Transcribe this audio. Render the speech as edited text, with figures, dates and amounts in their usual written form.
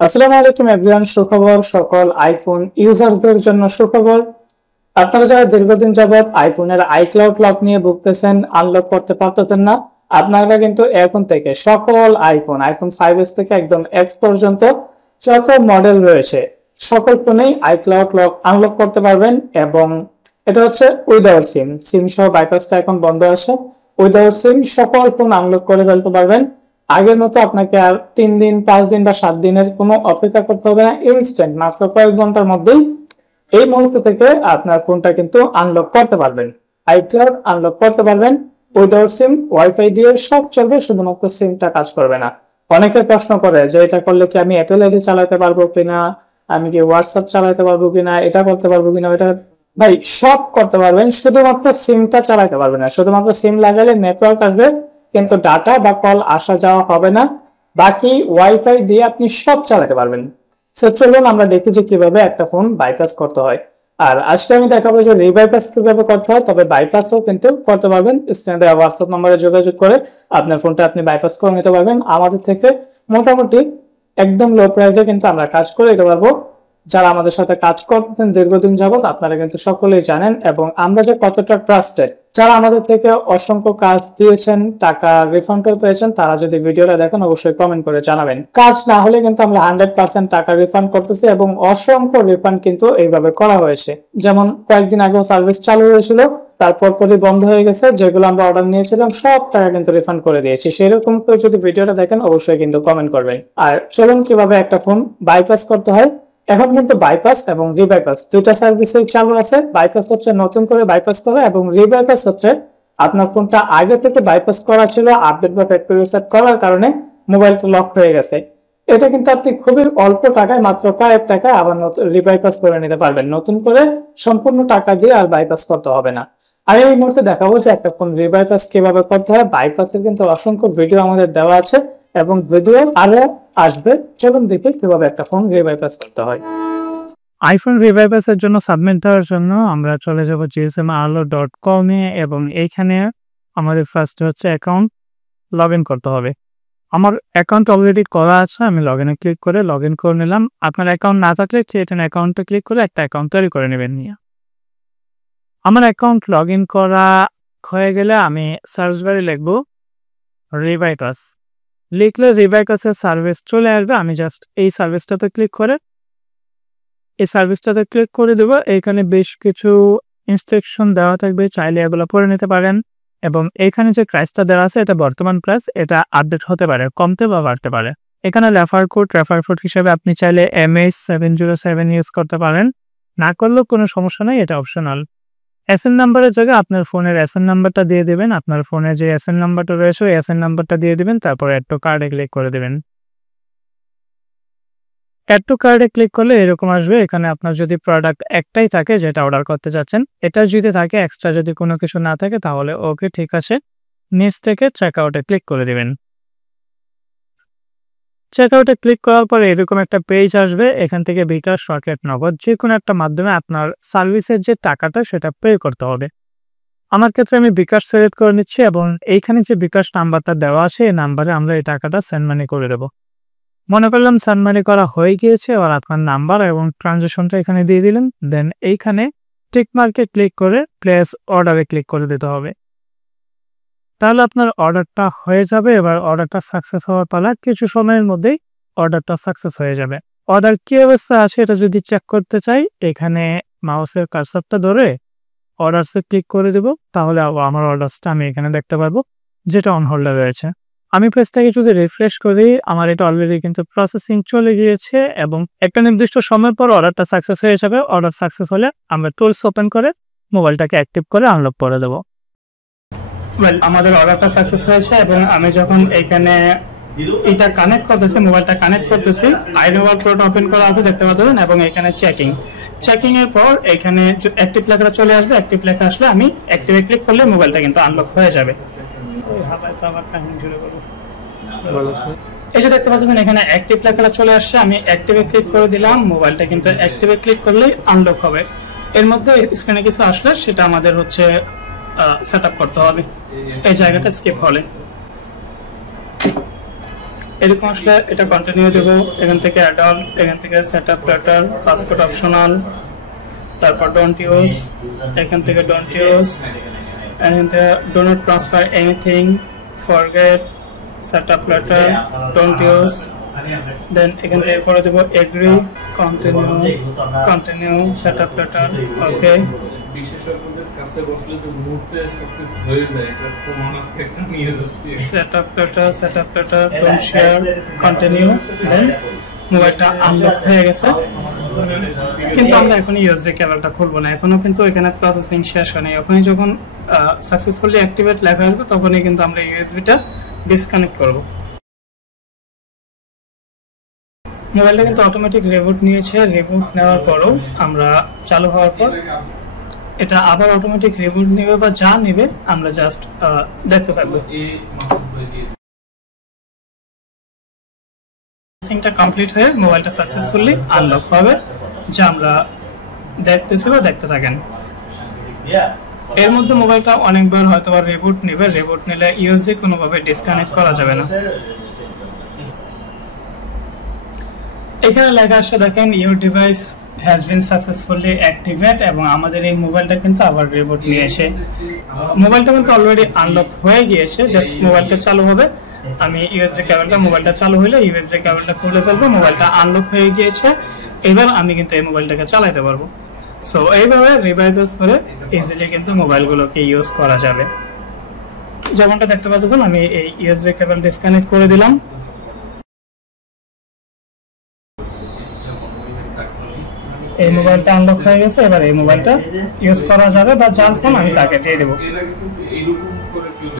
আসসালামু আলাইকুম এভরিওয়ান, সুখবর সকল আইফোন ইউজারদের জন্য সুখবর। আপনারা যারা দীর্ঘদিন যাবত আইফোনের আইক্লাউড লক নিয়ে ভুগতেছেন, আনলক করতে পারতেন না, আপনারা কিন্তু এখন থেকে সকল আইফোন 5s থেকে একদম এক্স পর্যন্ত যত মডেল রয়েছে সকল ফোনেই আইক্লাউড লক আনলক করতে পারবেন। এবং এটা হচ্ছে উইদাউট সিম সহ বাইপাসটা এখন বন্ধ আছে। উইদাউট সিম সকল ফোন আনলক করে ফেলতে পারবেন। আগের মতো আপনাকে আর 3 দিন 5 দিন বা 7 দিনের কোনো অপেক্ষা করতে হবে না। ইনস্ট্যান্ট মাত্র কয়েক ঘন্টার মধ্যেই এই মুহূর্ত থেকে আপনার ফোনটা কিন্তু আনলক করতে পারবেন, আইক্লাউড আনলক করতে পারবেন উইদাউট সিম। ওয়াইফাই দিয়ে সব চলবে, শুধুমাত্র সিমটা কাজ করবে না। অনেকে প্রশ্ন করে যে এটা করলে কি আমি অ্যাপল আইডি চালাতে পারবো কিনা, আমি কি হোয়াটসঅ্যাপ চালাতে পারবো কিনা, এটা করতে পারবো কিনা। এটা ভাই সব করতে পারবেন, শুধুমাত্র সিমটা চালাতে পারবেন না। শুধুমাত্র সিম লাগালে নেটওয়ার্ক আসবে, কিন্তু ডাটা বা কল আসা যাওয়া হবে না। বাকি ওয়াইফাই দিয়ে আপনি সব চালাতে পারবেন। চলুন আমরা দেখি যে কিভাবে একটা ফোন বাইপাস করতে হয়। আর আজকে আমি দেখাবো যে রিবাইপাস কিভাবে করতে হয়, তবে বাইপাসও কিন্তু করতে পারবেন। স্ক্রিনে দেওয়া হোয়াটসঅ্যাপ নম্বরে যোগাযোগ করে আপনার ফোনটা আপনি বাইপাস করে নিতে পারবেন। আমাদের থেকে মোটামুটি একদম লো প্রাইসে কিন্তু আমরা কাজ করে দিতে পারবো। যারা আমাদের সাথে কাজ করতেন দীর্ঘদিন যাবত আপনারা কিন্তু সকলেই জানেন, এবং আমরা যে কতটা ট্রাস্টেড। যারা আমাদের থেকে অসংখ্য কাজ দিয়েছেন, টাকা রিফান্ড পেয়েছেন, তারা যদি ভিডিওটা দেখেন অবশ্যই কমেন্ট করে জানাবেন। কাজ না হলে কিন্তু আমরা 100% টাকা রিফান্ড করতেছি, এবং অসংখ্য রিফান্ড কিন্তু এইভাবে করা হয়েছে। যেমন কয়েকদিন আগেও সার্ভিস চালু হয়েছিল, তারপর পরই বন্ধ হয়ে গেছে। যেগুলো আমরা অর্ডার নিয়েছিলাম সব টাকা কিন্তু রিফান্ড করে দিয়েছি। সেরকম কেউ যদি ভিডিওটা দেখেন অবশ্যই কিন্তু কমেন্ট করবেন। আর চলুন কিভাবে একটা ফোন বাইপাস করতে হয়। এখন কিন্তু বাইপাস এবং রিবাইপাস দুইটা সার্ভিসই চালু আছে। বাইপাস হচ্ছে নতুন করে বাইপাস করা, এবং রিবাইপাস হচ্ছে আপনার ফোনটা আগে থেকে বাইপাস করা ছিল, আপডেট বা ফ্যাক্টরি রিসেট করার কারণে মোবাইলটা লক হয়ে গেছে। এটা কিন্তু আপনি খুবই অল্প টাকায়, মাত্র কয়েক টাকায় আবার নতুন রিবাইপাস করে নিতে পারবেন। নতুন করে সম্পূর্ণ টাকা দিয়ে আর বাইপাস করতে হবে না। আমি এই মুহূর্তে দেখাবো যে একটা ফোন রিবাইপাস কিভাবে করতে হয়। বাইপাসের কিন্তু অসংখ্য ভিডিও আমাদের দেওয়া আছে, এবং ভিডিও আরো আসবে। চলুন দেখি কিভাবে একটা ফোন রিবাইপাস করতে হয়। আইফোন রিভাইভাসের জন্য সাবমিট দেওয়ার জন্য আমরা চলে যাব gsmarlo.com এ, এবং এইখানে আমাদের ফার্স্ট হচ্ছে অ্যাকাউন্ট লগ ইন করতে হবে। আমার অ্যাকাউন্ট অলরেডি করা আছে, আমি লগ ইনে ক্লিক করে লগ ইন করে নিলাম। আপনার অ্যাকাউন্ট না থাকলে ক্রিয়েট অ্যান অ্যাকাউন্টে ক্লিক করে একটা অ্যাকাউন্ট তৈরি করে নেবেন নিয়ে। আমার অ্যাকাউন্ট লগ ইন করা হয়ে গেলে আমি সার্চ বারে লিখব রিভাইভাস। লিখলে রিভাইভাসের সার্ভিস চলে আসবে। আমি জাস্ট এই সার্ভিসটাতে ক্লিক করে দেবো। এখানে বেশ কিছু ইনস্ট্রাকশন দেওয়া থাকবে, চাইলে এগুলো পড়ে নিতে পারেন। এবং এখানে যে প্রাইসটা দেওয়া আছে এটা বর্তমান প্রাইস, এটা আপডেট হতে পারে, কমতে বা বাড়তে পারে। এখানে রেফার কোড হিসেবে আপনি চাইলে MH707 ইউজ করতে পারেন, না করলেও কোনো সমস্যা নেই, এটা অপশনাল। এসএন নাম্বারের জায়গায় আপনার ফোনের এসএন নাম্বারটা দিয়ে দেবেন। আপনার ফোনে যে এসএন নাম্বারটা রয়েছে ওই এসএন নাম্বারটা দিয়ে দেবেন, তারপর অ্যাড টু কার্ডে ক্লিক করে দেবেন। অ্যাড টু কার্ডে ক্লিক করলে এরকম আসবে। এখানে আপনার যদি প্রোডাক্ট একটাই থাকে যেটা অর্ডার করতে যাচ্ছেন, এটা যদি থাকে, এক্সট্রা যদি কোনো কিছু না থাকে তাহলে ওকে, ঠিক আছে। নিচ থেকে চেক আউটে ক্লিক করে দিবেন। চেক আউটে ক্লিক করার পরে এরকম একটা পেজ আসবে। এখান থেকে বিকাশ, রকেট, নগদ যে কোনো একটা মাধ্যমে আপনার সার্ভিসের যে টাকাটা সেটা পে করতে হবে। আমার ক্ষেত্রে আমি বিকাশ সিলেক্ট করে নিচ্ছি, এবং এইখানে যে বিকাশ নাম্বারটা দেওয়া আছে এই নাম্বারে আমরা এই টাকাটা সেন্ড মানি করে দেবো। মনে করলাম সেন্ড মানি করা হয়ে গিয়েছে, এবার আপনার নাম্বার এবং ট্রানজাকশনটা এখানে দিয়ে দিলেন। দেন এইখানে টিক মার্কে ক্লিক করে প্লেস অর্ডারে ক্লিক করে দিতে হবে। তাহলে আপনার অর্ডারটা হয়ে যাবে। এবার অর্ডারটা সাকসেস হওয়ার পালা, কিছু সময়ের মধ্যেই অর্ডারটা সাকসেস হয়ে যাবে। অর্ডার কি অবস্থা আছে এটা যদি চেক করতে চাই, এখানে মাউসের কার্সারটা ধরে অর্ডারসে ক্লিক করে দেব, তাহলে আমার অর্ডারসটা আমি এখানে দেখতে পারবো যেটা অন হোল্ডে রয়েছে। আমি পেজটাকে যদি রিফ্রেশ করি, আমার এটা অলরেডি কিন্তু প্রসেসিং চলে গিয়েছে, এবং একটা নির্দিষ্ট সময় পর অর্ডারটা সাকসেস হয়ে যাবে। অর্ডার সাকসেস হলে আমরা টুলস ওপেন করে মোবাইলটাকে অ্যাক্টিভ করে আনলক করে দেবো। আমাদের অর্ডারটা সাকসেস হয়েছে, এবং আমি যখন এখানে এটা কানেক্ট করতেছি, মোবাইলটা কানেক্ট করতেছি, আইনোভার প্রোটা ওপেন করা আছে দেখতে পাচ্ছেন, এবং এখানে চেকিং এর পর এখানে অ্যাক্টিভ লেখাটা চলে আসবে। অ্যাক্টিভ লেখা আসলে আমি অ্যাক্টিভে ক্লিক করলে মোবাইলটা কিন্তু আনলক হয়ে যাবে। এই যে দেখতে পাচ্ছেন এখানে অ্যাক্টিভ লেখাটা চলে আসছে, আমি অ্যাক্টিভে ক্লিক করে দিলাম। মোবাইলটা কিন্তু অ্যাক্টিভে ক্লিক করলেই আনলক হবে। এর মধ্যে স্ক্রিনে কিছু আসলে সেটা আমাদের হচ্ছে সেট আপ করতে হবে। এই জায়গাটা স্কিপ হলে এরকম আসলে এটা কন্টিনিউ দেবো। এখান থেকে অ্যাডাল্ট, এখান থেকে সেটআপ লেটার, পাসপোর্ট অপশনাল, তারপর ডোন্ট ইউজ, এখান থেকে ডোন্ট ইউজ, এখান থেকে do not transfer anything, forget, set up later, don't use. Then এখান থেকে করে দেবো agree, continue, set up later, okay. বিশেষজ্ঞদের কাছে বসলে যে মুহূর্তে সবকিছু হয়ে যায়, এটা প্রমাণ আজকে একটা নিয়ে যাচ্ছি। Set up later, don't share, continue. Then মোবাইলটা আনলক হয়ে গেছে, কিন্তু আমরা এখন ইউএসডি কেবলটা খুলবো না, এখনো কিন্তু এখানে প্রসেসিং শেষ হয়নি। এখনই যখন সাকসেসফুলি অ্যাক্টিভেট লেখা আসবে তখনই কিন্তু আমরা ইউএসবিটা ডিসকানেক্ট করব। মোবাইলটা কিন্তু অটোমেটিক রিবুট নিয়েছে। রিবুট নেওয়ার পরও আমরা চালু হওয়ার পর এটা আবার অটোমেটিক রিবুট নেবে বা যা নেবে আমরা জাস্ট দেখতে থাকবো। প্রসেসিংটা কমপ্লিট হয়ে মোবাইলটা সাকসেসফুলি আনলক হবে, যা আমরা দেখতেছি বা দেখতে থাকেন। এর মধ্যে মোবাইলটা অনেকবার হয়তো রিবুট নেবে, রিবুট নিলে ইউএসবি কোনোভাবে ডিসকানেক্ট করা যাবে না। এখানে লেখা আসছে দেখেন your device has been successfully activate, এবং আমাদের এই মোবাইলটা কিন্তু আবার রিবুট নিয়ে এসে মোবাইলটা কিন্তু অলরেডি আনলক হয়ে গিয়েছে, জাস্ট মোবাইলটা চালু হবে। আমি ইউএসবি কেবলটা, মোবাইলটা চালু হলে ইউএসবি কেবলটা খুলে ফেলবো, মোবাইলটা আনলক হয়ে গিয়েছে। এবার আমি কিন্তু এই মোবাইলটাকে চালাতে পারবো। সো এইভাবে রিভাইস করে ইজিলি কিন্তু মোবাইলগুলোকে ইউজ করা যাবে। যেমনটা দেখতে পাচ্ছেন আমি এই ইউএসবি কেবল ডিসকানেক্ট করে দিলাম। এই মোবাইলটা আনলক হয়ে গেছে, এবার এই মোবাইলটা ইউজ করা যাবে, বা যার ফোন আমি তাকে দিয়ে দেবো। এর আগে কিন্তু এইরকম